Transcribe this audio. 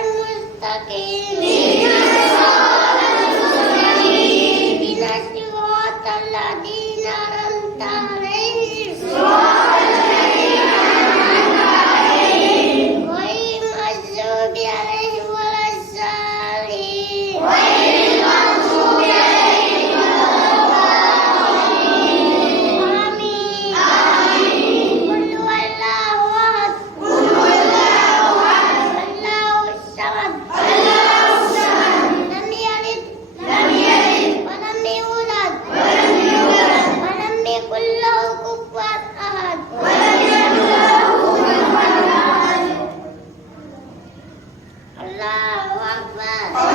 المستقيم اهدنا الصراط الذين أنعمت عليهم غير المغضوب عليهم ولا الضالين آمين قل هو الله أحد الله الصمد لم يلد ولم يولد ولم يكن له كفوا أحد الله أكبر